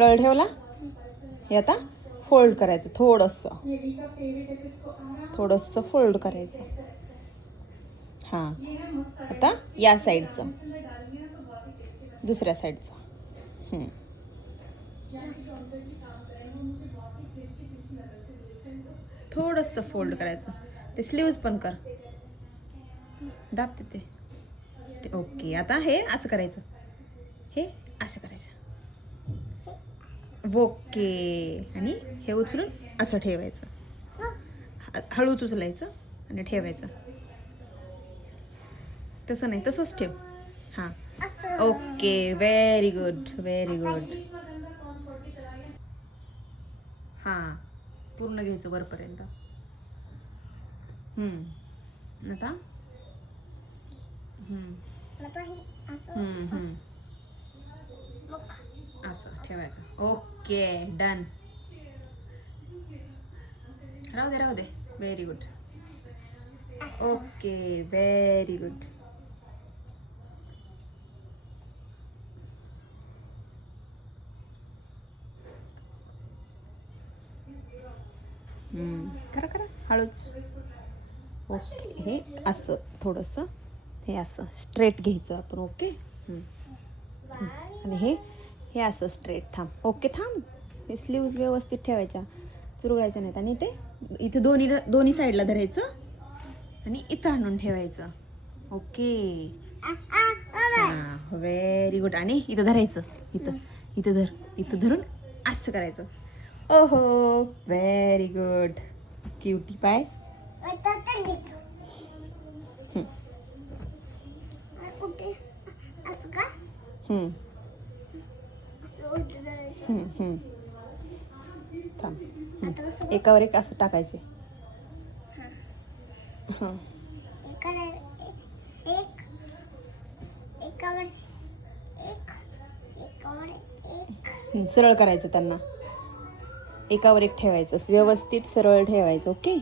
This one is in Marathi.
सरळ ठेवला. हे आता फोल्ड करायचं थोडंसं फोल्ड करायचं. हां, आता या साईडचं, दुसऱ्या साईडचं. थोडंसं फोल्ड करायचं. ते स्लीव्ज पण कर, दाबते ते. ओके, आता हे असं करायचं, हे असं करायचं. ओके, आणि हे उचलून असं ठेवायचं. हळूच उचलायचं आणि ठेवायचं. तसं नाही, तसंच ठेव. हां, okay, very good, very good. हां, पूर्ण घ्यायचं वरपर्यंत. आता असं ठेवायचं. Okay, done. राहू दे. Very good. Okay, very good. करा हळूच. ओके, हे असं थोडंसं, हे असं स्ट्रेट घ्यायचं आपण. ओके, आणि हे असं स्ट्रेट. थांब, ओके थांब. हे स्लीव्ज व्यवस्थित ठेवायच्या, चुरगळायच्या नाहीत. आणि ते इथे दोन्ही साईडला धरायचं आणि इथं आणून ठेवायचं. ओके, हां, व्हेरी गुड. आणि इथं धरायचं, इथं धरून असं करायचं. ओहो, व्हेरी गुड. क्यूटी पाय. थांब, एकावर एक असं टाकायचे. हां, सरळ करायचं त्यांना, एकावर एक ठेवायचं, व्यवस्थित सरळ ठेवायचं. ओके,